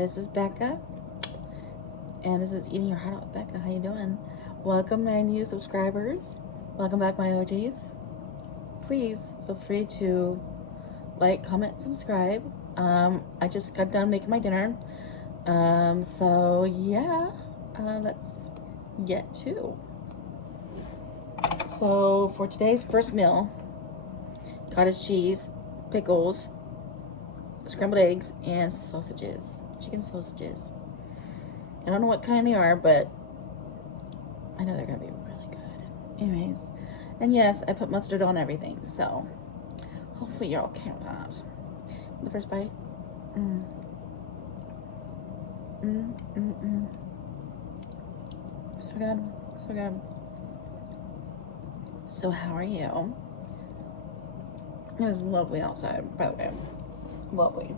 This is Becca, and this is Eating Your Heart Out with Becca. How you doing? Welcome my new subscribers. Welcome back my OGs. Please feel free to like, comment, subscribe. I just got done making my dinner. So yeah, let's get to. So for today's first meal, cottage cheese, pickles, scrambled eggs, and sausages, chicken sausages. I don't know what kind they are, but I know they're gonna be really good. Anyways, and yes, I put mustard on everything, so hopefully you're okay with that. The first bite. So good, so good. So how are you? It was lovely outside, by the way. Lovely.